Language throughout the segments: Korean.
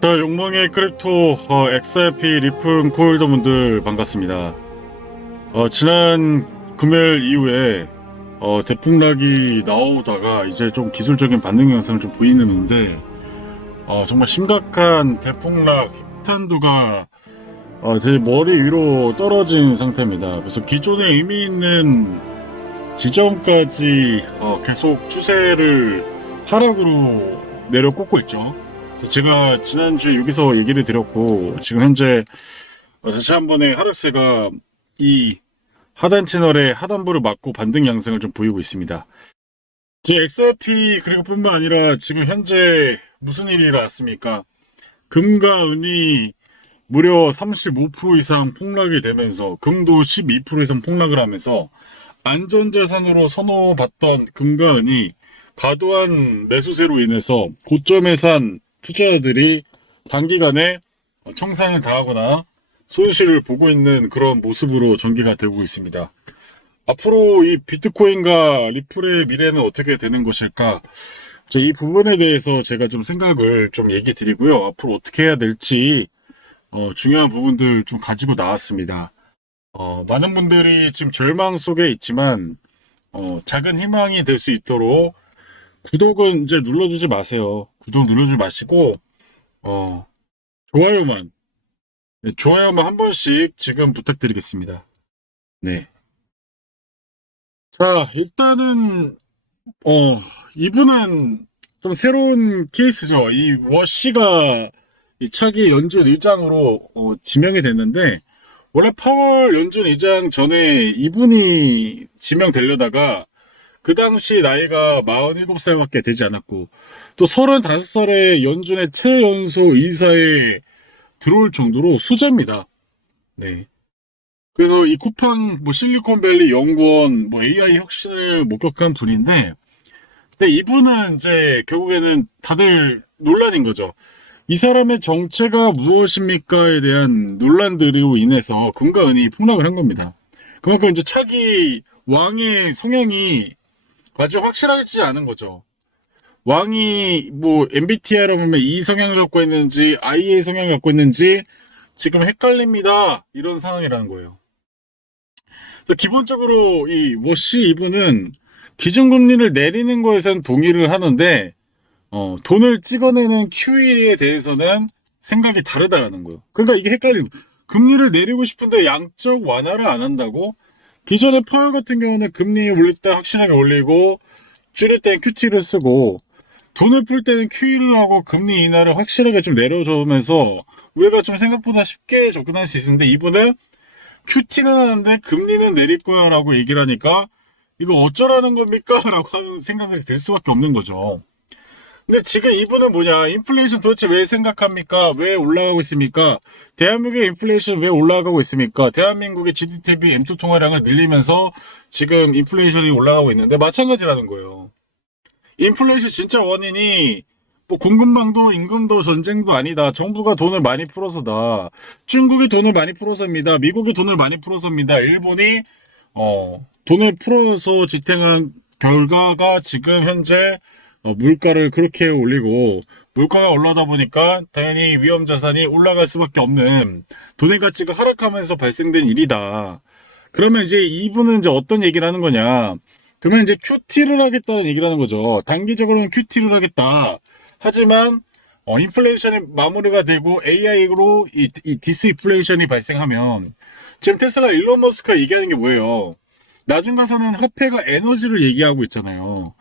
자, 욕망의 크립토 XRP 리플 코일더 분들 반갑습니다. 지난 금요일 이후에 대폭락이 나오다가 이제 좀 기술적인 반등 양상을 좀 보이는데 정말 심각한 대폭락 힙탄두가 제 머리 위로 떨어진 상태입니다. 그래서 기존에 의미 있는 지점까지 계속 추세를 하락으로 내려 꽂고 있죠. 제가 지난주에 여기서 얘기를 드렸고, 지금 현재 다시 한 번의 하락세가 이 하단 채널의 하단부를 막고 반등 양상을 좀 보이고 있습니다. 제 XRP 그리고 뿐만 아니라 지금 현재 무슨 일이 일어났습니까? 금과 은이 무려 35% 이상 폭락이 되면서 금도 12% 이상 폭락을 하면서 안전자산으로 선호받던 금과 은이 과도한 매수세로 인해서 고점에 산 투자자들이 단기간에 청산을 당하거나 손실을 보고 있는 그런 모습으로 전개가 되고 있습니다. 앞으로 이 비트코인과 리플의 미래는 어떻게 되는 것일까? 이 부분에 대해서 제가 좀 생각을 좀 얘기 드리고요. 앞으로 어떻게 해야 될지 중요한 부분들 좀 가지고 나왔습니다. 많은 분들이 지금 절망 속에 있지만 작은 희망이 될 수 있도록 구독은 이제 눌러주지 마세요. 구독 눌러주지 마시고 좋아요만 좋아요만 한 번씩 지금 부탁드리겠습니다. 네. 자, 일단은 이분은 좀 새로운 케이스죠. 이 워시가 이 차기 연준 의장으로 지명이 됐는데, 원래 파월 연준 의장 전에 이분이 지명되려다가 그 당시 나이가 47살밖에 되지 않았고, 또 35살에 연준의 최연소 의사에 들어올 정도로 수재입니다. 네. 그래서 이 쿠팡 실리콘밸리 연구원 AI 혁신을 목격한 분인데, 근데 이분은 이제 결국에는 다들 논란인 거죠. 이 사람의 정체가 무엇입니까에 대한 논란들로 인해서 금과 은이 폭락을 한 겁니다. 그만큼 이제 차기 왕의 성향이 아직 확실하지 않은 거죠. 왕이 MBTI라고 하면 E 성향을 갖고 있는지 I의 성향을 갖고 있는지 지금 헷갈립니다. 이런 상황이라는 거예요. 기본적으로 이 워시 이분은 기준금리를 내리는 거에선 동의를 하는데 돈을 찍어내는 QE에 대해서는 생각이 다르다라는 거예요. 그러니까 이게 헷갈리는 거예요. 금리를 내리고 싶은데 양적 완화를 안 한다고? 기존의 파월 같은 경우는 금리 올릴 때 확실하게 올리고 줄일 때는 QT를 쓰고 돈을 풀 때는 QE를 하고 금리 인하를 확실하게 좀 내려주면서 우리가 좀 생각보다 쉽게 접근할 수 있는데, 이분은 QT는 하는데 금리는 내릴 거야 라고 얘기를 하니까 이거 어쩌라는 겁니까? 라고 하는 생각이 들 수밖에 없는 거죠. 근데 지금 이분은 인플레이션 도대체 왜 생각합니까? 왜 올라가고 있습니까? 대한민국의 인플레이션 왜 올라가고 있습니까? 대한민국의 GDP M2 통화량을 늘리면서 지금 인플레이션이 올라가고 있는데 마찬가지라는 거예요. 인플레이션 진짜 원인이 공급망도 임금도 전쟁도 아니다. 정부가 돈을 많이 풀어서다. 중국이 돈을 많이 풀어서입니다. 미국이 돈을 많이 풀어서입니다. 일본이 돈을 풀어서 지탱한 결과가 지금 현재 물가를 그렇게 올리고, 물가가 올라다 보니까 당연히 위험 자산이 올라갈 수밖에 없는 돈의 가치가 하락하면서 발생된 일이다. 그러면 이제 이분은 이제 어떤 얘기를 하는 거냐? 그러면 이제 QT를 하겠다는 얘기를 하는 거죠. 단기적으로는 QT를 하겠다. 하지만 인플레이션이 마무리가 되고 AI로 이 디스인플레이션이 발생하면, 지금 테슬라 일론 머스크가 얘기하는 게 뭐예요? 나중 가서는 화폐가 에너지를 얘기하고 있잖아요.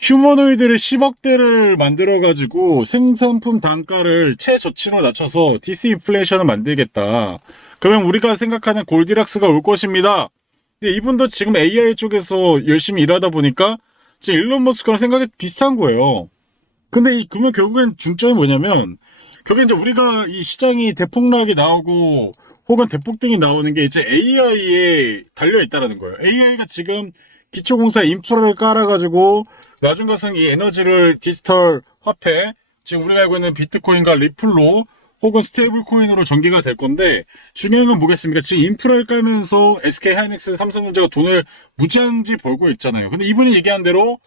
휴머노이드를 10억대를 만들어가지고 생산품 단가를 최저치로 낮춰서 디스인플레이션을 만들겠다. 그러면 우리가 생각하는 골디락스가 올 것입니다. 근데 이분도 지금 AI 쪽에서 열심히 일하다 보니까 지금 일론 머스크랑 생각이 비슷한 거예요. 근데 그러면 결국엔 중점이 뭐냐면, 결국엔 이제 우리가 이 시장이 대폭락이 나오고 혹은 대폭등이 나오는 게 이제 AI에 달려 있다라는 거예요. AI가 지금 기초공사 인프라를 깔아가지고 나중 가서는 이 에너지를 디지털 화폐, 지금 우리가 알고 있는 비트코인과 리플로 혹은 스테이블 코인으로 전개가 될 건데, 중요한 건 뭐겠습니까? 지금 인프라를 깔면서 SK 하이닉스, 삼성전자가 돈을 무지한지 벌고 있잖아요. 근데 이분이 얘기한 대로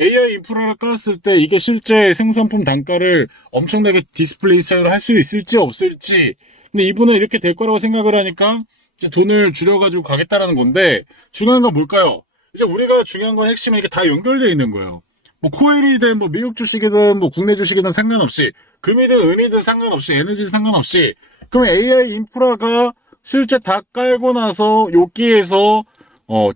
AI 인프라를 깔았을 때 이게 실제 생산품 단가를 엄청나게 디스플레이션을 할 수 있을지 없을지. 근데 이분은 이렇게 될 거라고 생각을 하니까 이제 돈을 줄여가지고 가겠다라는 건데, 중요한 건 뭘까요? 이제 우리가 중요한 건 핵심은 이게 다 연결되어 있는 거예요. 뭐 코일이든 뭐 미국 주식이든 뭐 국내 주식이든 상관없이, 금이든 은이든 상관없이, 에너지든 상관없이, 그럼 AI 인프라가 실제 다 깔고 나서 여기에서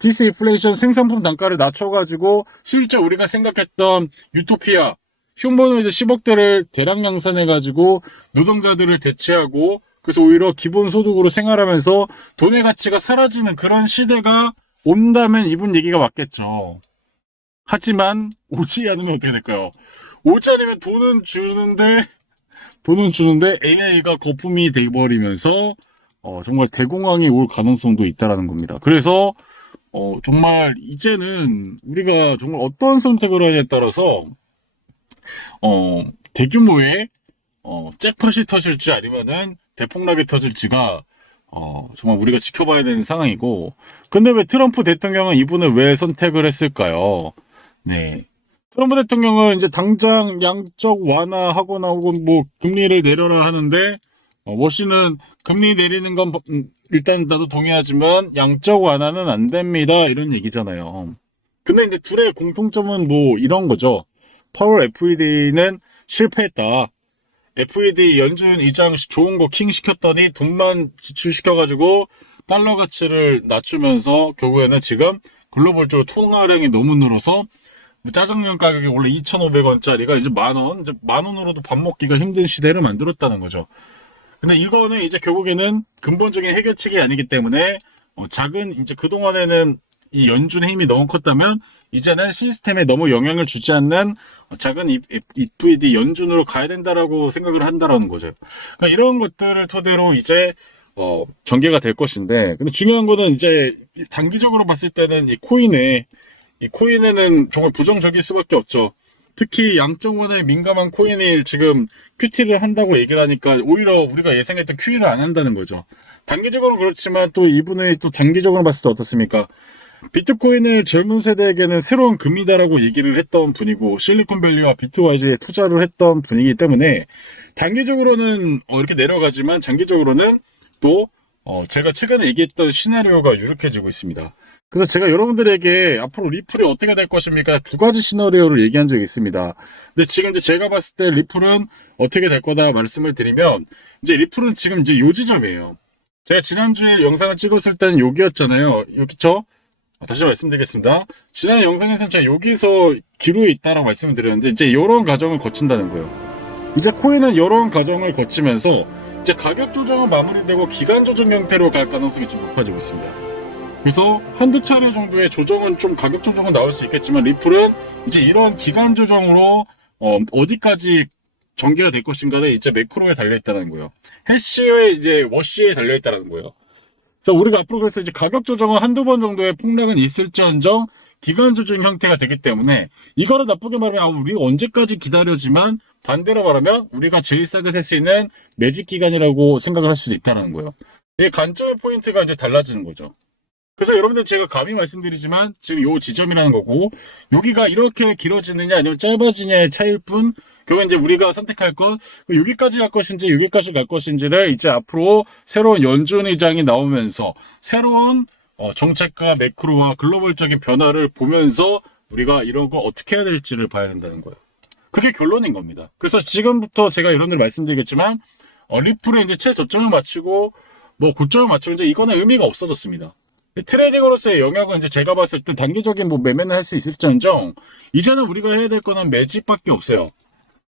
디스인플레이션 생산품 단가를 낮춰가지고 실제 우리가 생각했던 유토피아 휴머노이드 10억대를 대량 양산해가지고 노동자들을 대체하고, 그래서 오히려 기본소득으로 생활하면서 돈의 가치가 사라지는 그런 시대가 온다면 이분 얘기가 맞겠죠. 하지만 오지 않으면 어떻게 될까요? 오지 않으면 돈은 주는데 AI가 거품이 돼버리면서 정말 대공황이 올 가능성도 있다라는 겁니다. 그래서 정말 이제는 우리가 정말 어떤 선택을 하냐에 따라서 대규모의 잭팟이 터질지 아니면은 대폭락이 터질지가 정말 우리가 지켜봐야 되는 상황이고, 근데 왜 트럼프 대통령은 이분을 왜 선택을 했을까요? 네. 트럼프 대통령은 이제 당장 양적 완화하거나 혹은 뭐 금리를 내려라 하는데, 워시는 금리 내리는 건 일단 나도 동의하지만 양적 완화는 안 됩니다, 이런 얘기잖아요. 근데 이제 둘의 공통점은 뭐 이런 거죠. 파월 FED는 실패했다. FED 연준 이장 좋은 거 킹 시켰더니 돈만 지출시켜가지고 달러 가치를 낮추면서 결국에는 지금 글로벌적으로 통화량이 너무 늘어서 짜장면 가격이 원래 2,500원짜리가 이제 만원, 이제 만원으로도 밥 먹기가 힘든 시대를 만들었다는 거죠. 근데 이거는 이제 결국에는 근본적인 해결책이 아니기 때문에 작은 이제 그동안에는 이 연준의 힘이 너무 컸다면 이제는 시스템에 너무 영향을 주지 않는 작은 FED 연준으로 가야 된다라고 생각을 한다라는 거죠. 그러니까 이런 것들을 토대로 이제 전개가 될 것인데, 근데 중요한 거는 이제 단기적으로 봤을 때는 이 코인에는 정말 부정적일 수밖에 없죠. 특히 양적완화에 민감한 코인을 지금 QT를 한다고 얘기를 하니까 오히려 우리가 예상했던 QE를 안 한다는 거죠. 단기적으로는 그렇지만 또 이분의 또 장기적으로 봤을 때 어떻습니까? 비트코인을 젊은 세대에게는 새로운 금이다라고 얘기를 했던 분이고, 실리콘밸리와 비트와이즈에 투자를 했던 분이기 때문에 단기적으로는 이렇게 내려가지만 장기적으로는 또 제가 최근에 얘기했던 시나리오가 유력해지고 있습니다. 그래서 제가 여러분들에게 앞으로 리플이 어떻게 될 것입니까? 두 가지 시나리오를 얘기한 적이 있습니다. 근데 지금 이제 제가 봤을 때 리플은 어떻게 될 거다 말씀을 드리면, 이제 리플은 지금 이제 요 지점이에요. 제가 지난주에 영상을 찍었을 때는 여기였잖아요. 여기죠? 다시 말씀드리겠습니다. 지난 영상에서는 제가 여기서 기로에 있다라고 말씀을 드렸는데, 이제 이런 과정을 거친다는 거예요. 이제 코인은 이런 과정을 거치면서 이제 가격 조정은 마무리되고 기간 조정 형태로 갈 가능성이 좀 높아지고 있습니다. 그래서 한두 차례 정도의 조정은 좀 가격 조정은 나올 수 있겠지만, 리플은 이제 이런 기간 조정으로 어디까지 전개가 될 것인가는 이제 매크로에 달려있다는 거예요. 해시에 이제 워시에 달려있다는 거예요. 그래서 우리가 앞으로 그래서 이제 가격 조정은 한두 번 정도의 폭락은 있을지언정 기간 조정 형태가 되기 때문에, 이거를 나쁘게 말하면 우리가 언제까지 기다려지만, 반대로 말하면 우리가 제일 싸게 살 수 있는 매직 기간이라고 생각을 할 수도 있다는 거예요. 이 관점의 포인트가 이제 달라지는 거죠. 그래서 여러분들 제가 감히 말씀드리지만 지금 요 지점이라는 거고, 여기가 이렇게 길어지느냐 아니면 짧아지냐의 차이일 뿐, 결국 이제 우리가 선택할 건 여기까지 갈 것인지 여기까지 갈 것인지를 이제 앞으로 새로운 연준 의장이 나오면서 새로운 정책과 매크로와 글로벌적인 변화를 보면서 우리가 이런 거 어떻게 해야 될지를 봐야 된다는 거예요. 그게 결론인 겁니다. 그래서 지금부터 제가 여러분들 말씀드리겠지만, 리플에 이제 최저점을 맞추고 뭐 고점을 맞추고 이제 이거는 의미가 없어졌습니다. 트레이딩으로서의 영역은 이제 제가 봤을 때 단기적인 뭐 매매는 할 수 있을지언정 이제는 우리가 해야 될 거는 매집밖에 없어요.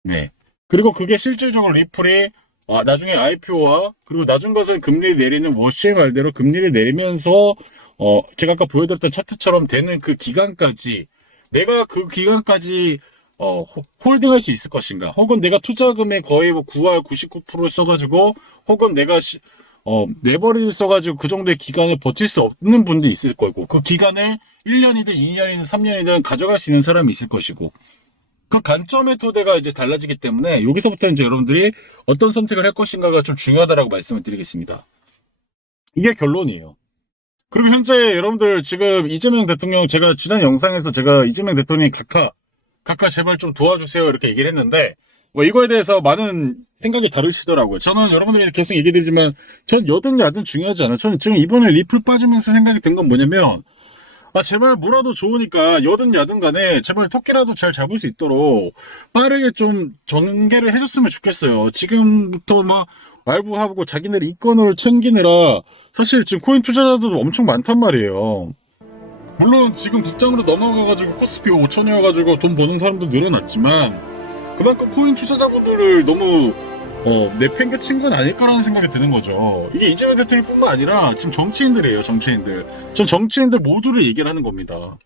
네. 그리고 그게 실질적으로 리플이 나중에 IPO와 그리고 나중 가서 금리를 내리는 워시의 말대로 금리를 내리면서 제가 아까 보여드렸던 차트처럼 되는 그 기간까지, 내가 그 기간까지 홀딩할 수 있을 것인가, 혹은 내가 투자금의 거의 뭐 9할 99%를 써가지고, 혹은 내가 레버리지 써가지고 그 정도의 기간을 버틸 수 없는 분도 있을 거고, 그 기간을 1년이든 2년이든 3년이든 가져갈 수 있는 사람이 있을 것이고, 그 관점의 토대가 이제 달라지기 때문에 여기서부터 이제 여러분들이 어떤 선택을 할 것인가가 좀 중요하다라고 말씀을 드리겠습니다. 이게 결론이에요. 그리고 현재 여러분들 지금 이재명 대통령, 제가 지난 영상에서 제가 이재명 대통령이 각하 각하 제발 좀 도와주세요 이렇게 얘기를 했는데 뭐 이거에 대해서 많은 생각이 다르시더라고요. 저는 여러분들이 계속 얘기드리지만 전 여든 야든 중요하지 않아요. 저는 지금 이번에 리플 빠지면서 생각이 든 건 뭐냐면 제발 뭐라도 좋으니까 여든 야든 간에 제발 토끼라도 잘 잡을 수 있도록 빠르게 좀 전개를 해줬으면 좋겠어요. 지금부터 막 말부하고 자기네들 이권을 챙기느라 사실 지금 코인 투자자들도 엄청 많단 말이에요. 물론 지금 국장으로 넘어가가지고 코스피 5천이어가지고 돈 버는 사람도 늘어났지만 그만큼 코인 투자자분들을 너무 내팽개친 건 아닐까라는 생각이 드는 거죠. 이게 이재명 대통령뿐만 아니라 지금 정치인들이에요, 정치인들. 전 정치인들 모두를 얘기를 하는 겁니다.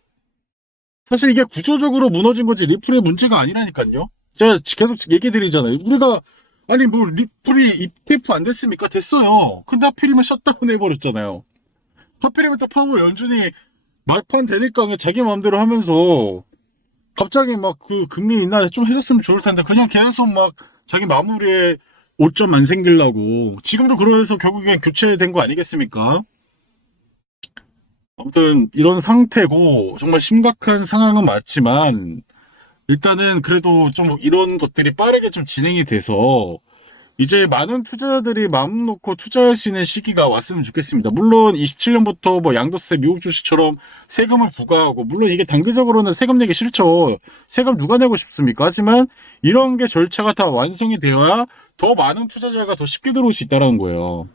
사실 이게 구조적으로 무너진 거지 리플의 문제가 아니라니까요. 제가 계속 얘기 드리잖아요. 우리가 아니 뭐 리플이 ETF 안 됐습니까? 됐어요. 근데 하필이면 셧다운 해버렸잖아요. 하필이면 또 파월 연준이 막판 되니까 그냥 자기 마음대로 하면서 갑자기 막 그 금리 인하 좀 해줬으면 좋을 텐데 그냥 계속 막 자기 마무리에 오점 안 생기려고 지금도 그래서 결국엔 교체된 거 아니겠습니까? 아무튼 이런 상태고 정말 심각한 상황은 맞지만 일단은 그래도 좀 이런 것들이 빠르게 좀 진행이 돼서 이제 많은 투자자들이 마음 놓고 투자할 수 있는 시기가 왔으면 좋겠습니다. 물론 27년부터 뭐 양도세 미국 주식처럼 세금을 부과하고 물론 이게 단기적으로는 세금 내기 싫죠. 세금 누가 내고 싶습니까? 하지만 이런 게 절차가 다 완성이 되어야 더 많은 투자자가 더 쉽게 들어올 수 있다는 거예요.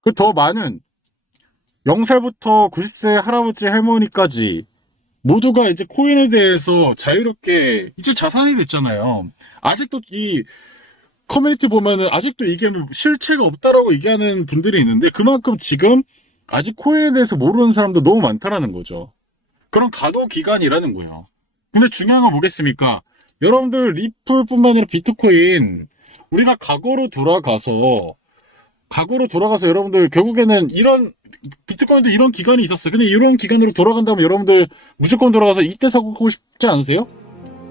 그 더 많은 0살부터 90세 할아버지 할머니까지 모두가 이제 코인에 대해서 자유롭게 이제 자산이 됐잖아요. 아직도 이 커뮤니티 보면은 아직도 이게 뭐 실체가 없다라고 얘기하는 분들이 있는데 그만큼 지금 아직 코인에 대해서 모르는 사람도 너무 많다라는 거죠. 그런 가도 기간이라는 거예요. 근데 중요한 건 뭐겠습니까? 여러분들 리플뿐만 아니라 비트코인 우리가 과거로 돌아가서 여러분들 결국에는 이런 비트코인도 이런 기간이 있었어요. 근데 이런 기간으로 돌아간다면 여러분들 무조건 돌아가서 이때 사고 싶지 않으세요?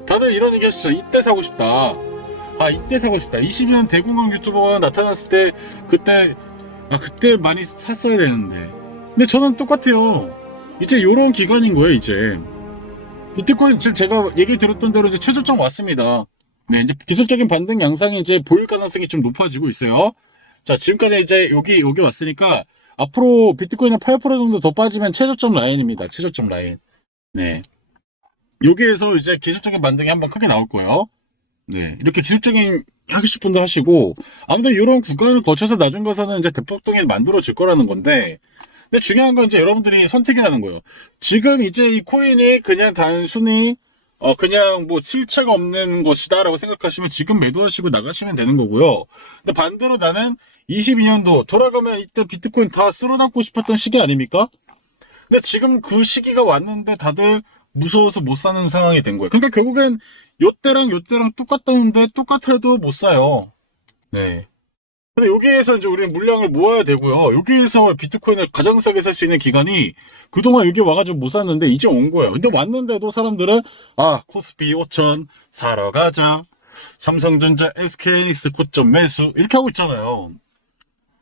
다들 이런 얘기 하시죠. 이때 사고 싶다. 이때 사고 싶다. 22년 대공황 유튜버가 나타났을 때 그때 많이 샀어야 되는데. 근데 저는 똑같아요. 이제 요런 기간인 거예요, 이제. 비트코인 지금 제가 얘기 들었던 대로 이제 최저점 왔습니다. 네, 이제 기술적인 반등 양상이 이제 보일 가능성이 좀 높아지고 있어요. 자, 지금까지 이제 여기 왔으니까 앞으로 비트코인은 8% 정도 더 빠지면 최저점 라인입니다. 최저점 라인. 네. 여기에서 이제 기술적인 반등이 한번 크게 나올 거예요. 네, 이렇게 기술적인 하실 분도 하시고 아무튼 이런 구간을 거쳐서 나중 가서는 이제 대폭등이 만들어질 거라는 건데 근데 중요한 건 이제 여러분들이 선택이라는 거예요. 지금 이제 이 코인이 그냥 단순히 그냥 뭐 실체가 없는 것이다라고 생각하시면 지금 매도하시고 나가시면 되는 거고요. 근데 반대로 나는 22년도 돌아가면 이때 비트코인 다 쓸어담고 싶었던 시기 아닙니까? 근데 지금 그 시기가 왔는데 다들 무서워서 못 사는 상황이 된 거예요. 그러니까 결국엔 요때랑 똑같다는데 똑같아도 못 사요. 네. 근데 여기에서 이제 우리는 물량을 모아야 되고요. 여기에서 비트코인을 가장 싸게 살 수 있는 기간이 그동안 여기 와가지고 못 샀는데 이제 온 거예요. 근데 왔는데도 사람들은 코스피 5천 사러 가자. 삼성전자 SK하이닉스 고점 매수 이렇게 하고 있잖아요.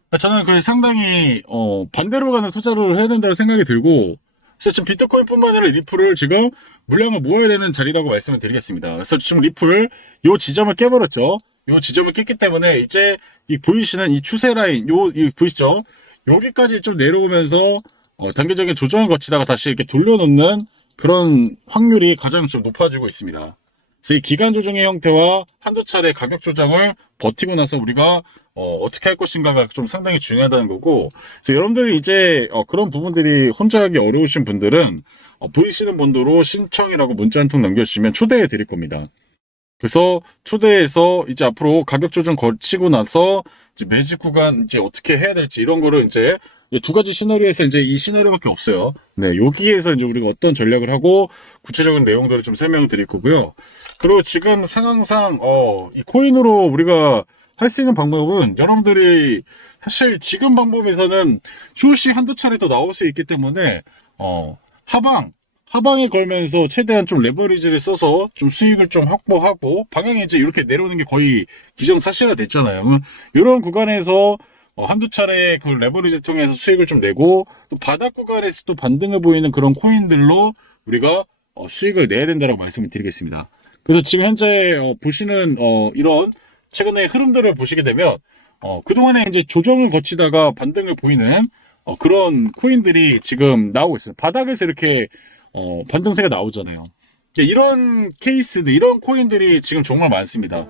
그러니까 저는 그 상당히 반대로 가는 투자를 해야 된다고 생각이 들고 그래서 지금 비트코인뿐만 아니라 리플을 지금 물량을 모아야 되는 자리라고 말씀을 드리겠습니다. 그래서 지금 리플을 요 지점을 깨버렸죠. 요 지점을 깼기 때문에 이제 이 보이시는 이 추세 라인 이 보이시죠? 여기까지 좀 내려오면서 단계적인 조정을 거치다가 다시 이렇게 돌려놓는 그런 확률이 가장 좀 높아지고 있습니다. 그래서 이 기간 조정의 형태와 한두 차례 가격 조정을 버티고 나서 우리가 어떻게 할 것인가가 좀 상당히 중요하다는 거고 그래서 여러분들이 이제 그런 부분들이 혼자 하기 어려우신 분들은 보이시는 번호로 신청이라고 문자 한 통 남겨주시면 초대해 드릴 겁니다. 그래서 초대해서 이제 앞으로 가격 조정 거치고 나서 이제 매직 구간 이제 어떻게 해야 될지 이런 거를 이제 두 가지 시나리오에서 이제 이 시나리오밖에 없어요. 네, 여기에서 이제 우리가 어떤 전략을 하고 구체적인 내용들을 좀 설명을 드릴 거고요. 그리고 지금 상황상 이 코인으로 우리가 할 수 있는 방법은 여러분들이 사실 지금 방법에서는 숏이 한두 차례 더 나올 수 있기 때문에 하방에 걸면서 최대한 좀 레버리지를 써서 좀 수익을 좀 확보하고 방향이 이제 이렇게 내려오는 게 거의 기정사실화 됐잖아요. 이런 구간에서 한두 차례 그 레버리지 통해서 수익을 좀 내고 또 바닥 구간에서 또 반등을 보이는 그런 코인들로 우리가 수익을 내야 된다고 말씀을 드리겠습니다. 그래서 지금 현재 보시는 이런 최근의 흐름들을 보시게 되면 그동안에 이제 조정을 거치다가 반등을 보이는 그런 코인들이 지금 나오고 있어요. 바닥에서 이렇게 반등세가 나오잖아요. 이런 케이스들, 이런 코인들이 지금 정말 많습니다.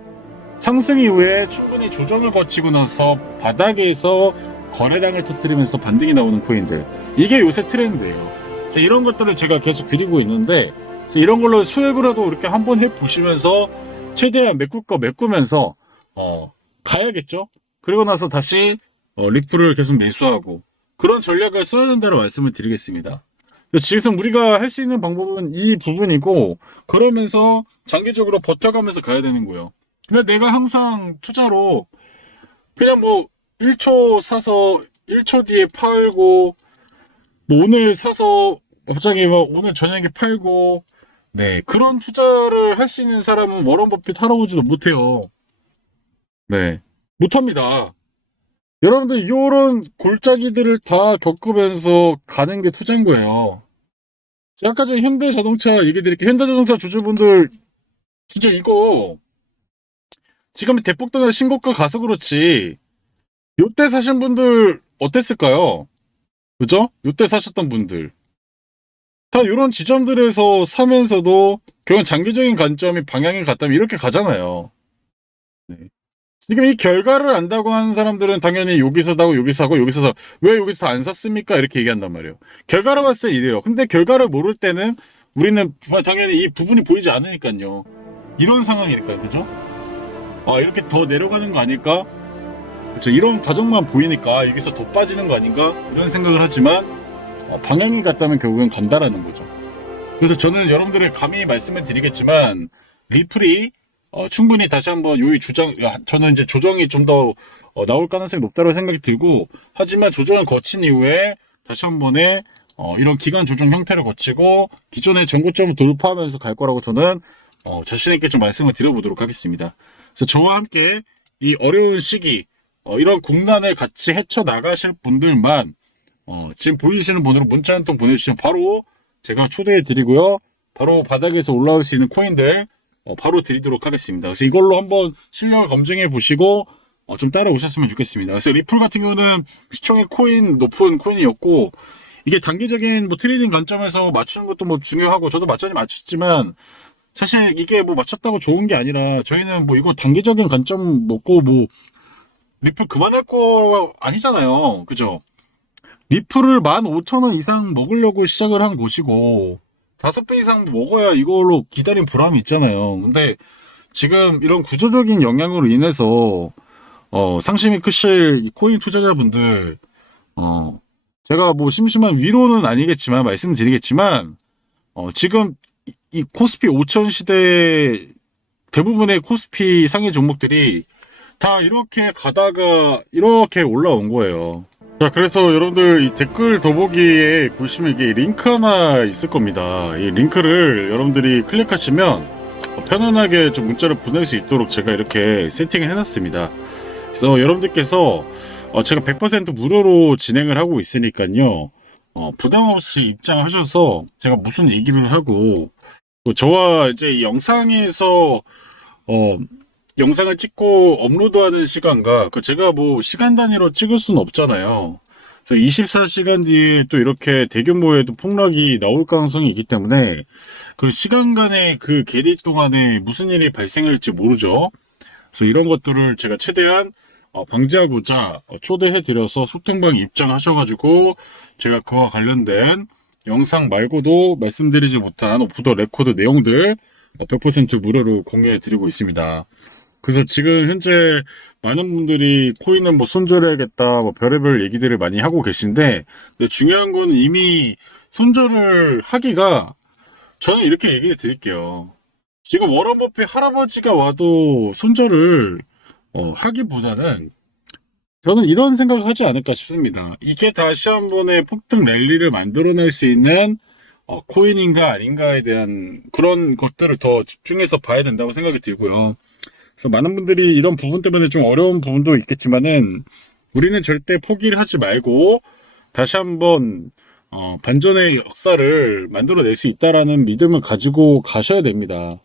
상승 이후에 충분히 조정을 거치고 나서 바닥에서 거래량을 터뜨리면서 반등이 나오는 코인들, 이게 요새 트렌드예요. 자, 이런 것들을 제가 계속 드리고 있는데, 이런 걸로 수익이라도 이렇게 한번 해보시면서 최대한 메꿀 거 메꾸면서 가야겠죠. 그리고 나서 다시 리플을 계속 매수하고 그런 전략을 써야 된다고 말씀을 드리겠습니다. 지금 우리가 할 수 있는 방법은 이 부분이고, 그러면서 장기적으로 버텨가면서 가야 되는 거예요. 근데 내가 항상 투자로 그냥 뭐 1초 사서 1초 뒤에 팔고, 뭐 오늘 사서 갑자기 뭐 오늘 저녁에 팔고, 네, 그런 투자를 할 수 있는 사람은 워런 버핏 할아버지도 못해요. 네, 못합니다. 여러분들 이런 골짜기들을 다 겪으면서 가는 게 투자인 거예요. 제가 아까 전에 현대자동차 얘기 드릴게요. 현대자동차 주주분들 진짜 이거 지금 대폭등한 신고가 가서 그렇지, 요때 사신 분들 어땠을까요? 그죠? 요때 사셨던 분들 다 이런 지점들에서 사면서도 결국 장기적인 관점이 방향이 같다면 이렇게 가잖아요. 네. 지금 이 결과를 안다고 하는 사람들은 당연히 여기서 사고 여기서 사고 여기서 사, 왜 여기서 안 샀습니까? 이렇게 얘기한단 말이에요. 결과를 봤을 때 이래요. 근데 결과를 모를 때는 우리는 당연히 이 부분이 보이지 않으니까요. 이런 상황이니까요. 그죠? 아, 이렇게 더 내려가는 거 아닐까? 그렇죠. 이런 과정만 보이니까 여기서 더 빠지는 거 아닌가? 이런 생각을 하지만 방향이 같다면 결국엔 간다라는 거죠. 그래서 저는 여러분들의 감히 말씀을 드리겠지만, 리플이 충분히 다시 한번 요이 주장, 저는 이제 조정이 좀 더 나올 가능성이 높다고 생각이 들고, 하지만 조정을 거친 이후에 다시 한 번에 이런 기간 조정 형태를 거치고 기존의 전고점을 돌파하면서 갈 거라고 저는 자신 있게 좀 말씀을 드려보도록 하겠습니다. 그래서 저와 함께 이 어려운 시기, 이런 국난을 같이 헤쳐나가실 분들만 지금 보이시는 번호로 문자 한 통 보내주시면 바로 제가 초대해 드리고요. 바로 바닥에서 올라올 수 있는 코인들 바로 드리도록 하겠습니다. 그래서 이걸로 한번 실력을 검증해 보시고 좀 따라오셨으면 좋겠습니다. 그래서 리플 같은 경우는 시총의 코인, 높은 코인이었고, 이게 단기적인 뭐 트레이딩 관점에서 맞추는 것도 뭐 중요하고, 저도 맞잖이 맞췄지만 사실 이게 뭐 맞췄다고 좋은 게 아니라, 저희는 뭐 이거 단기적인 관점 먹고 뭐 리플 그만할 거 아니잖아요. 그죠? 리플을 15,000원 이상 먹으려고 시작을 한 곳이고, 5배 이상 먹어야 이걸로 기다린 보람이 있잖아요. 근데 지금 이런 구조적인 영향으로 인해서 상심이 크실 이 코인 투자자분들, 제가 뭐 심심한 위로는 아니겠지만 말씀드리겠지만, 지금 이 코스피 5천 시대 대부분의 코스피 상위 종목들이 다 이렇게 가다가 이렇게 올라온 거예요. 자, 그래서 여러분들 이 댓글 더보기에 보시면 이게 링크 하나 있을 겁니다. 이 링크를 여러분들이 클릭하시면 편안하게 좀 문자를 보낼 수 있도록 제가 이렇게 세팅을 해놨습니다. 그래서 여러분들께서 제가 100% 무료로 진행을 하고 있으니까요. 부담 없이 입장하셔서 제가 무슨 얘기를 하고, 또 저와 이제 이 영상에서 영상을 찍고 업로드하는 시간과 제가 뭐 시간 단위로 찍을 수는 없잖아요. 그래서 24시간 뒤에 또 이렇게 대규모의 또 폭락이 나올 가능성이 있기 때문에 그 시간 간의 그 괴리 동안에 무슨 일이 발생할지 모르죠. 그래서 이런 것들을 제가 최대한 방지하고자 초대해드려서 소통방 입장하셔가지고 제가 그와 관련된 영상 말고도 말씀드리지 못한 오프 더 레코드 내용들 100% 무료로 공유해드리고 있습니다. 그래서 지금 현재 많은 분들이 코인은 뭐 손절해야겠다, 뭐 별의별 얘기들을 많이 하고 계신데, 근데 중요한 건 이미 손절을 하기가, 저는 이렇게 얘기해 드릴게요. 지금 워런 버핏 할아버지가 와도 손절을 하기보다는 저는 이런 생각을 하지 않을까 싶습니다. 이게 다시 한 번의 폭등 랠리를 만들어낼 수 있는 코인인가 아닌가에 대한 그런 것들을 더 집중해서 봐야 된다고 생각이 들고요. 그래서 많은 분들이 이런 부분 때문에 좀 어려운 부분도 있겠지만은, 우리는 절대 포기를 하지 말고 다시 한번 반전의 역사를 만들어낼 수 있다라는 믿음을 가지고 가셔야 됩니다.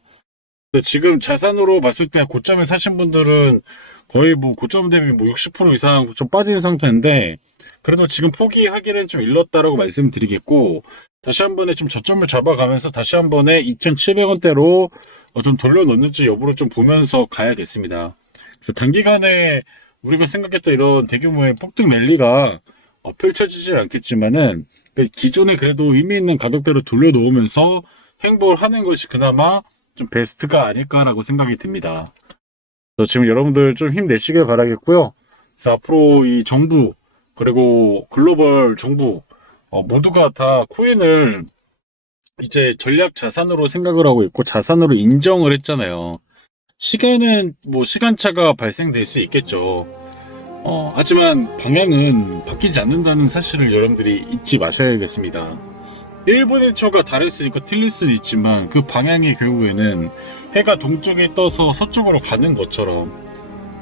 근데 지금 자산으로 봤을 때 고점에 사신 분들은 거의 뭐 고점 대비 뭐 60% 이상 좀 빠진 상태인데, 그래도 지금 포기하기는 좀 일렀다라고 말씀드리겠고, 다시 한 번에 좀 저점을 잡아가면서 다시 한 번에 2,700원대로 좀 돌려놓는지 여부를 좀 보면서 가야겠습니다. 그래서 단기간에 우리가 생각했던 이런 대규모의 폭등 랠리가 펼쳐지진 않겠지만은, 기존에 그래도 의미 있는 가격대로 돌려놓으면서 행보를 하는 것이 그나마 좀 베스트가 아닐까라고 생각이 듭니다. 그래서 지금 여러분들 좀 힘내시길 바라겠고요. 그래서 앞으로 이 정부 그리고 글로벌 정부 모두가 다 코인을 이제 전략 자산으로 생각을 하고 있고 자산으로 인정을 했잖아요. 시간은 뭐 시간차가 발생될 수 있겠죠. 하지만 방향은 바뀌지 않는다는 사실을 여러분들이 잊지 마셔야겠습니다. 일본의 초가 다를 수 있고 틀릴 수는 있지만 그 방향이 결국에는 해가 동쪽에 떠서 서쪽으로 가는 것처럼,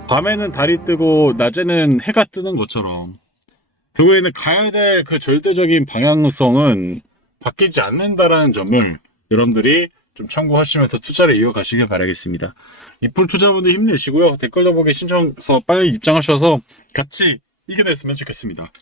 밤에는 달이 뜨고 낮에는 해가 뜨는 것처럼 결국에는 가야 될 그 절대적인 방향성은 바뀌지 않는다라는 점을 여러분들이 좀 참고하시면서 투자를 이어가시길 바라겠습니다. 이쁜 투자분들 힘내시고요. 댓글 더보기 신청서 빨리 입장하셔서 같이 이겨냈으면 좋겠습니다.